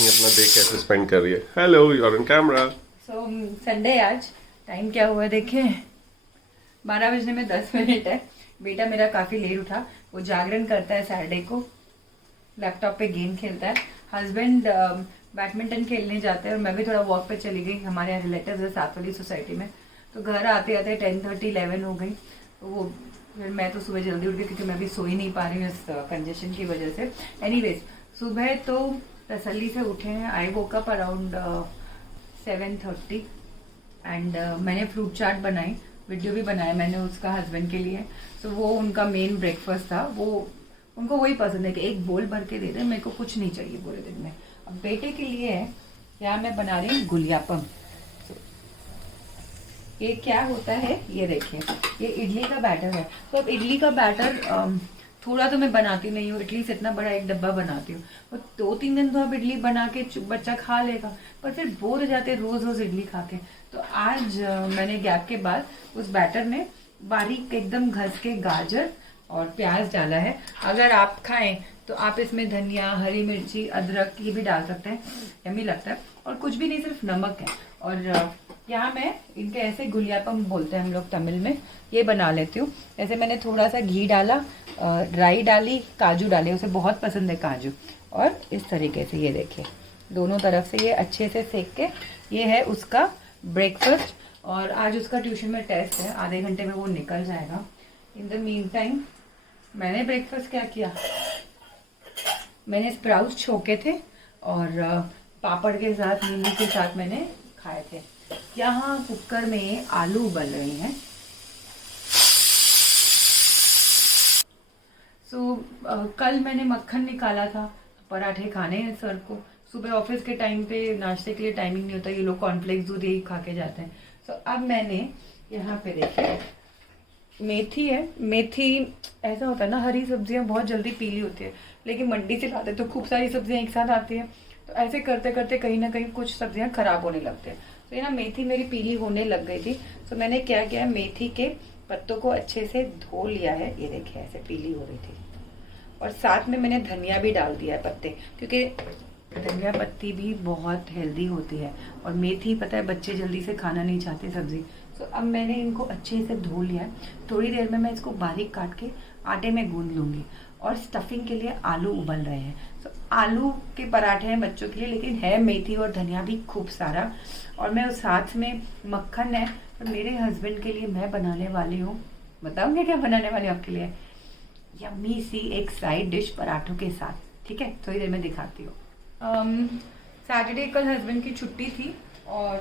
देखेंगे अपना डे कैसे स्पेंड कर रही है। Hello, you are on camera. So Sunday आज टाइम क्या हुआ देखें, 12 बजने में 10 मिनट है। बेटा मेरा काफ़ी लेट उठा, वो जागरण करता है सैटरडे को, लैपटॉप पे गेम खेलता है। हस्बैंड बैडमिंटन खेलने जाते हैं और मैं भी थोड़ा वॉक पे चली गई। हमारे यहाँ रिलेटिव्स है साथ वाली सोसाइटी में, तो घर आते आते 10:30 11 हो गई। तो वो फिर मैं तो सुबह जल्दी उठ गई क्योंकि मैं भी सो ही नहीं पा रही हूँ इस कंजेशन की वजह से। एनीवेज सुबह तो तसल्ली से उठे हैं। आई वोक अप अराउंड 7:30 एंड मैंने फ्रूट चाट बनाई, वीडियो भी बनाया मैंने उसका हस्बैंड के लिए। सो वो उनका मेन ब्रेकफास्ट था। वो उनको वही पसंद है कि एक बोल भर के दे दे, मेरे को कुछ नहीं चाहिए पूरे दिन में। अब बेटे के लिए है, यहाँ मैं बना रही हूँ गुलियापम। ये क्या होता है ये देखिए, ये इडली का बैटर है। तो अब इडली का बैटर थोड़ा तो मैं बनाती नहीं हूँ, एटलीस्ट इतना बड़ा एक डब्बा बनाती हूँ। वो 2-3 दिन तो अब इडली बना के बच्चा खा लेगा, पर फिर बोर हो जाते रोज रोज इडली खा के। तो आज मैंने गैप के बाद उस बैटर में बारीक एकदम घस के गाजर और प्याज डाला है। अगर आप खाएं तो आप इसमें धनिया, हरी मिर्ची, अदरक ये भी डाल सकते हैं, यम्मी लगता है। और कुछ भी नहीं, सिर्फ नमक है। और यहाँ मैं इनके ऐसे गुलियापम बोलते हैं हम लोग तमिल में, ये बना लेती हूँ। ऐसे मैंने थोड़ा सा घी डाला, राई डाली, काजू डाले, उसे बहुत पसंद है काजू। और इस तरीके से ये देखिए दोनों तरफ से ये अच्छे से सेक के, ये है उसका ब्रेकफास्ट। और आज उसका ट्यूशन में टेस्ट है, आधे घंटे में वो निकल जाएगा। इन द मीन टाइम मैंने ब्रेकफास्ट क्या किया, मैंने स्प्राउट्स छोके थे और पापड़ के साथ, नींबू के साथ मैंने खाए थे। यहाँ कुकर में आलू उबल रहे हैं। कल मैंने मक्खन निकाला था, पराठे खाने हैं सर को। सुबह ऑफिस के टाइम पे नाश्ते के लिए टाइमिंग नहीं होता, ये लोग कॉर्नफ्लेक्स दूध यही खा के जाते हैं। अब मैंने यहाँ पे देखिए मेथी है। मेथी ऐसा होता है ना, हरी सब्जियां बहुत जल्दी पीली होती है, लेकिन मंडी से लाते तो खूब सारी सब्जियां एक साथ आती है, तो ऐसे करते करते कहीं ना कहीं कुछ सब्जियां खराब होने लगते हैं। तो ये ना मेथी मेरी पीली होने लग गई थी। तो मैंने क्या किया, मेथी के पत्तों को अच्छे से धो लिया है, ये देखिए ऐसे पीली हो रही थी। और साथ में मैंने धनिया भी डाल दिया है पत्ते, क्योंकि धनिया पत्ती भी बहुत हेल्दी होती है। और मेथी पता है बच्चे जल्दी से खाना नहीं चाहते सब्जी। तो अब मैंने इनको अच्छे से धो लिया है। थोड़ी देर में मैं इसको बारीक काट के आटे में गूंद लूंगी। और स्टफिंग के लिए आलू उबल रहे हैं। तो आलू के पराठे हैं बच्चों के लिए, लेकिन है मेथी और धनिया भी खूब सारा। और मैं उस साथ में मक्खन है, और मेरे हस्बैंड के लिए मैं बनाने वाली हूँ, बताऊंगी क्या बनाने वाली हूँ आपके लिए, यम्मी सी एक साइड डिश पराठों के साथ। ठीक है, थोड़ी देर में दिखाती हूँ। सैटरडे कल हस्बैंड की छुट्टी थी और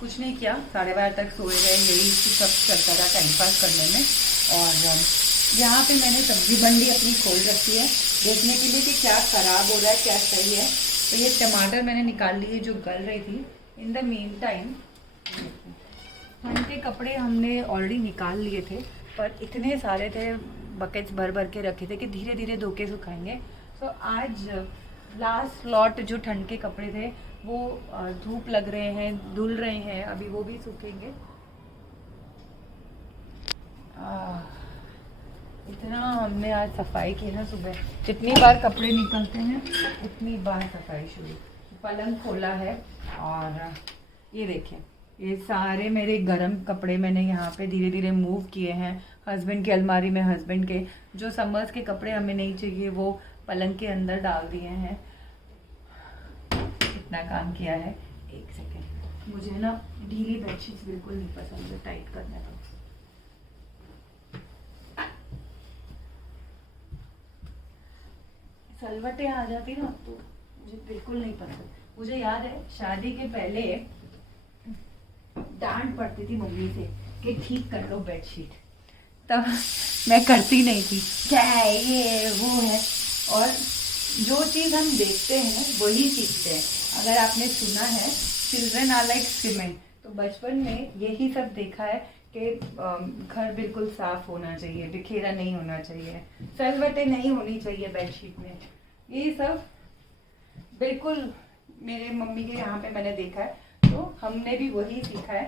कुछ नहीं किया, 12:30 तक सोए गए, यही सब चलता रहा टाइम पास करने में। और यहाँ पे मैंने सब्जी मंडी अपनी खोल रखी है देखने के लिए कि क्या खराब हो रहा है क्या सही है। तो ये टमाटर मैंने निकाल लिए जो गल रही थी। इन द मीन टाइम ठंड के कपड़े हमने ऑलरेडी निकाल लिए थे, पर इतने सारे थे, बकेट्स भर भर के रखे थे कि धीरे धीरे धो के सुखाएंगे। तो आज लास्ट लॉट जो ठंड के कपड़े थे वो धूप लग रहे हैं, धुल रहे हैं, अभी वो भी सूखेंगे। इतना हमने आज सफाई की ना, सुबह जितनी बार कपड़े निकलते हैं उतनी बार सफाई शुरू। पलंग खोला है और ये देखिए ये सारे मेरे गरम कपड़े मैंने यहाँ पे धीरे धीरे मूव किए हैं। हस्बैंड की अलमारी में हस्बैंड के जो समर्स के कपड़े हमें नहीं चाहिए वो पलंग के अंदर डाल दिए हैं। इतना काम किया है। एक सेकेंड, मुझे ना ढीली बेडशीट्स बिल्कुल नहीं पसंद है, टाइट करने पर। सलवटें आ जाती ना तो मुझे बिल्कुल नहीं पसंद। मुझे याद है शादी के पहले डांट पड़ती थी मम्मी से कि ठीक कर लो बेडशीट, तब मैं करती नहीं थी, क्या है ये वो है। और जो चीज़ हम देखते हैं वही सीखते हैं। अगर आपने सुना है चिल्ड्रन आर लाइक सीमेंट, तो बचपन में यही सब देखा है कि घर बिल्कुल साफ होना चाहिए, बिखेरा नहीं होना चाहिए, सलवटें नहीं होनी चाहिए बेडशीट में। ये सब बिल्कुल मेरे मम्मी के यहाँ पे मैंने देखा है, तो हमने भी वही सीखा है।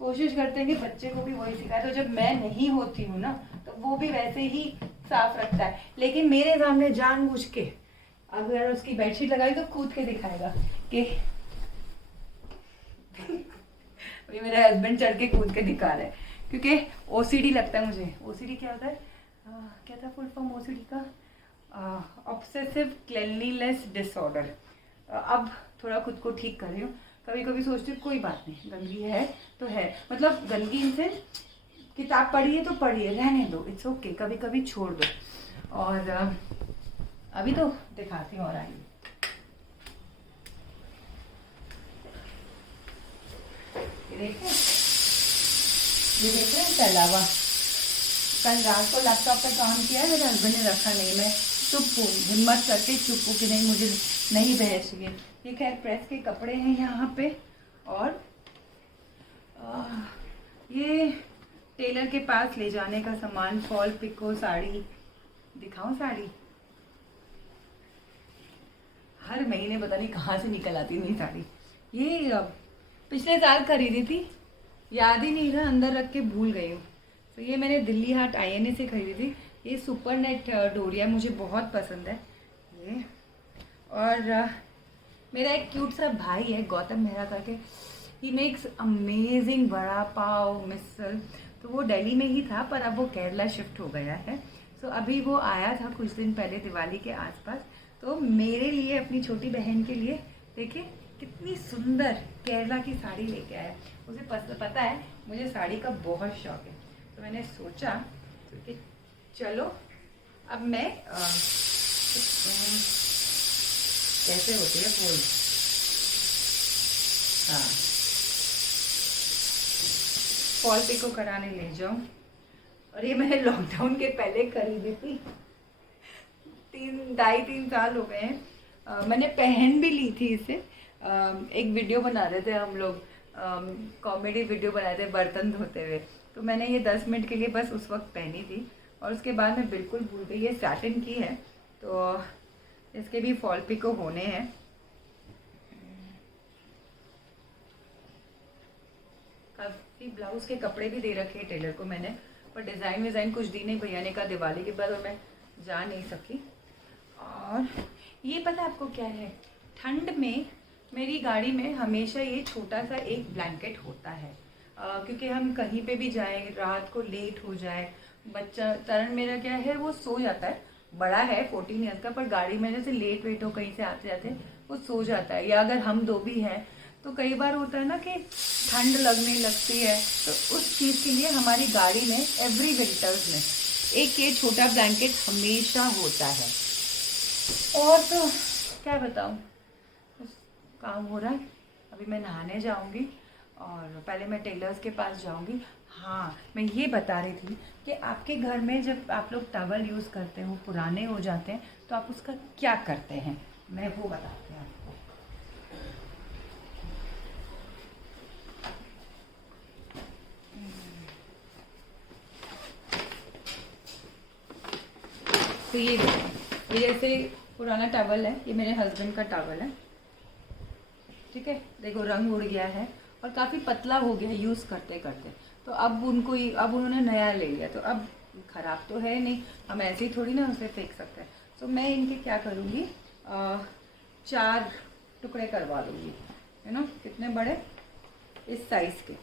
कोशिश करते हैं कि बच्चे को भी वही सिखाए। तो जब मैं नहीं होती हूँ ना तो वो भी वैसे ही साफ रखता है, लेकिन मेरे सामने जानबूझ के अगर उसकी बेडशीट लगाई तो कूद के दिखाएगा कि अभी मेरे हस्बैंड चढ़ के कूद के दिखा रहे हैं, क्योंकि ओसीडी लगता है मुझे। ओसीडी क्या होता है, क्या था फुल फॉर्म ओसीडी का, ऑब्सेसिव क्लेanलीनेस डिसऑर्डर। अब थोड़ा खुद को ठीक कर रही हूँ। कभी कभी सोचती हूँ कोई बात नहीं, गंदगी है तो है, मतलब गंदगी इनसे किताब पढ़िए तो पढ़िए, रहने दो, इट्स ओके, कभी कभी छोड़ दो। और अभी तो दिखाती हूँ और आइए। ये देख रहे हैं तलावा। कल रात को लैपटॉप पे काम किया है, मेरे हस्बैंड ने रखा नहीं, मैं चुप हूँ, हिम्मत करके चुप हूँ कि नहीं मुझे नहीं बहसिए। ये खैर प्रेस के कपड़े हैं यहाँ पे, और ये टेलर के पास ले जाने का सामान, फॉल पिको, साड़ी दिखाऊं। साड़ी हर महीने पता नहीं कहाँ से निकल आती मेरी साड़ी। ये पिछले साल खरीदी थी, याद ही नहीं रहा, अंदर रख के भूल गई हूँ। तो ये मैंने दिल्ली हाट INA से खरीदी थी। ये सुपर नेट डोरिया मुझे बहुत पसंद है ये। और मेरा एक क्यूट सा भाई है गौतम मेहरा करके, he makes amazing vada pav misal. तो वो दिल्ली में ही था, पर अब वो केरला शिफ्ट हो गया है। तो अभी वो आया था कुछ दिन पहले दिवाली के आसपास, तो मेरे लिए, अपनी छोटी बहन के लिए, देखिए कितनी सुंदर केरला की साड़ी लेके आया। उसे पता है मुझे साड़ी का बहुत शौक है, तो मैंने सोचा कि चलो अब मैं कैसे होती है फूल, हाँ, फॉल पिको कराने ले जाऊं। और ये मैंने लॉकडाउन के पहले खरीदी थी, 2.5-3 साल हो गए हैं। मैंने पहन भी ली थी इसे। एक वीडियो बना रहे थे हम लोग, कॉमेडी वीडियो बनाए थे बर्तन धोते हुए, तो मैंने ये 10 मिनट के लिए बस उस वक्त पहनी थी, और उसके बाद मैं बिल्कुल भूल गई। ये सैटिन की है, तो इसके भी फॉल पिको होने हैं। काफ़ी ब्लाउज के कपड़े भी दे रखे हैं टेलर को मैंने, पर डिज़ाइन कुछ दी नहीं, भैया ने कहा दिवाली के बाद, और मैं जा नहीं सकी। और ये पता आपको क्या है, ठंड में मेरी गाड़ी में हमेशा ये छोटा सा एक ब्लैंकेट होता है, क्योंकि हम कहीं पे भी जाएं, रात को लेट हो जाए, बच्चा तरण मेरा क्या है, वो सो जाता है, बड़ा है 14 ईयर्स का, पर गाड़ी में जैसे लेट वेट हो कहीं से आते जाते वो सो जाता है। या अगर हम दो भी हैं तो कई बार होता है ना कि ठंड लगने लगती है, तो उस चीज़ के लिए हमारी गाड़ी में एवरी विंटर्स में एक ये छोटा ब्लैंकेट हमेशा होता है। और तो क्या बताऊँ, काम हो रहा है। अभी मैं नहाने जाऊंगी और पहले मैं टेलर्स के पास जाऊंगी। हाँ, मैं ये बता रही थी कि आपके घर में जब आप लोग टॉवल यूज़ करते हो, पुराने हो जाते हैं, तो आप उसका क्या करते हैं, मैं वो बताती हूँ आपको। तो ये जैसे पुराना टॉवल है, ये मेरे हस्बैंड का टॉवल है, ठीक है। देखो रंग उड़ गया है और काफ़ी पतला हो गया यूज़ करते करते, तो अब उन्होंने नया ले लिया, तो अब ख़राब तो है नहीं, हम ऐसे ही थोड़ी ना उसे फेंक सकते हैं। तो मैं इनके क्या करूँगी, 4 टुकड़े करवा लूँगी, है ना, कितने बड़े, इस साइज़ के,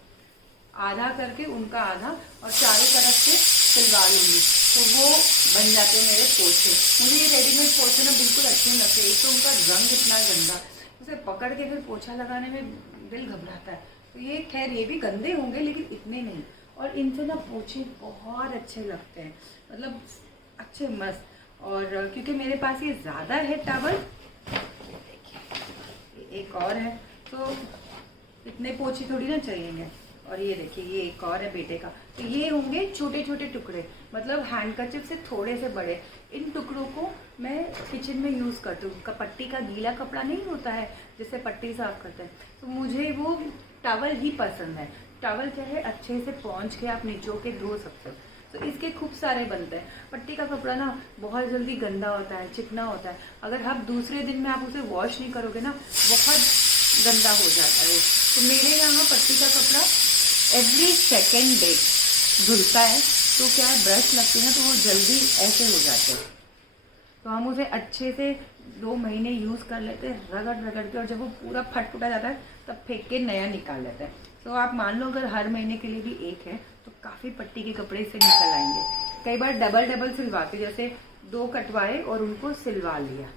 आधा करके उनका आधा, और चारों तरफ से सिलवा लूँगी, तो वो बन जाते हैं मेरे पोछे। मुझे ये रेडीमेड पोछे ना बिल्कुल अच्छे नहीं लगते, एक तो उनका रंग इतना गंदा, उसे पकड़ के फिर पोछा लगाने में दिल घबराता है। तो ये खैर ये भी गंदे होंगे लेकिन इतने नहीं, और इनसे ना पोछे बहुत अच्छे लगते हैं, मतलब अच्छे मस्त। और क्योंकि मेरे पास ये ज़्यादा है टॉवल, देखिए एक और है, तो इतने पोछे थोड़ी ना चाहिए। और ये देखिए ये एक और है बेटे का, तो ये होंगे छोटे छोटे टुकड़े, मतलब हैंडकरचिप से थोड़े से बड़े। इन टुकड़ों को मैं किचन में यूज़ करती हूँ। पट्टी का गीला कपड़ा नहीं होता है जिससे पट्टी साफ करते हैं, तो मुझे वो टॉवल ही पसंद है। टॉवल चाहे अच्छे से पोंछ के आप निचो के धो सकते हो, तो इसके खूब सारे बनते हैं। पट्टी का कपड़ा ना बहुत जल्दी गंदा होता है, चिकना होता है, अगर आप दूसरे दिन में आप उसे वॉश नहीं करोगे ना बहुत गंदा हो जाता है। तो मेरे यहाँ पट्टी का कपड़ा एवरी सेकेंड डे धुलता है, तो क्या है ब्रश लगती है ना तो वो जल्दी ऐसे हो जाते हैं। तो हम उसे अच्छे से 2 महीने यूज़ कर लेते हैं, रगड़ रगड़ के, और जब वो पूरा फट फुटा जाता है तब फेंक के नया निकाल लेते हैं। तो आप मान लो अगर हर महीने के लिए भी एक है तो काफ़ी पट्टी के कपड़े से निकल आएंगे। कई बार डबल डबल सिलवाते, जैसे 2 कटवाए और उनको सिलवा लिया।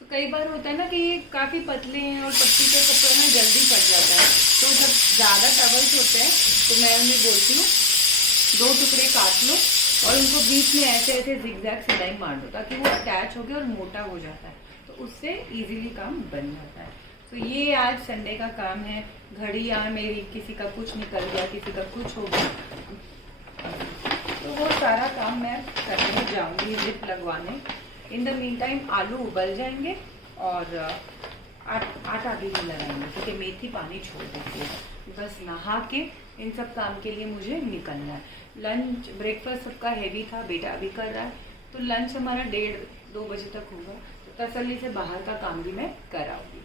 तो कई बार होता है ना कि ये काफ़ी पतले हैं और पट्टी के कपड़े में जल्दी फट जाता है, तो जब ज़्यादा टवल्स होते हैं तो मैं उन्हें बोलती हूँ 2 टुकड़े काट लो और उनको बीच में ऐसे ऐसे जिगजैग सिलाई मार दो, ताकि वो अटैच हो गया और मोटा हो जाता है, तो उससे इजीली काम बन जाता है। तो ये आज संडे का काम है। घड़ी यहाँ मेरी, किसी का कुछ निकल गया, किसी का कुछ हो गया, तो वो सारा काम मैं करने जाऊँगी, जिप लगवाने। इन द मीन टाइम आलू उबल जाएंगे और आटा भी नहीं लगाएंगे, क्योंकि मेथी पानी छोड़ देती है। बस नहा के इन सब काम के लिए मुझे निकलना है। लंच ब्रेकफास्ट सबका हैवी था, बेटा अभी कर रहा है, तो लंच हमारा 1:30-2 बजे तक होगा, तो तसल्ली से बाहर का काम भी मैं कराऊँ।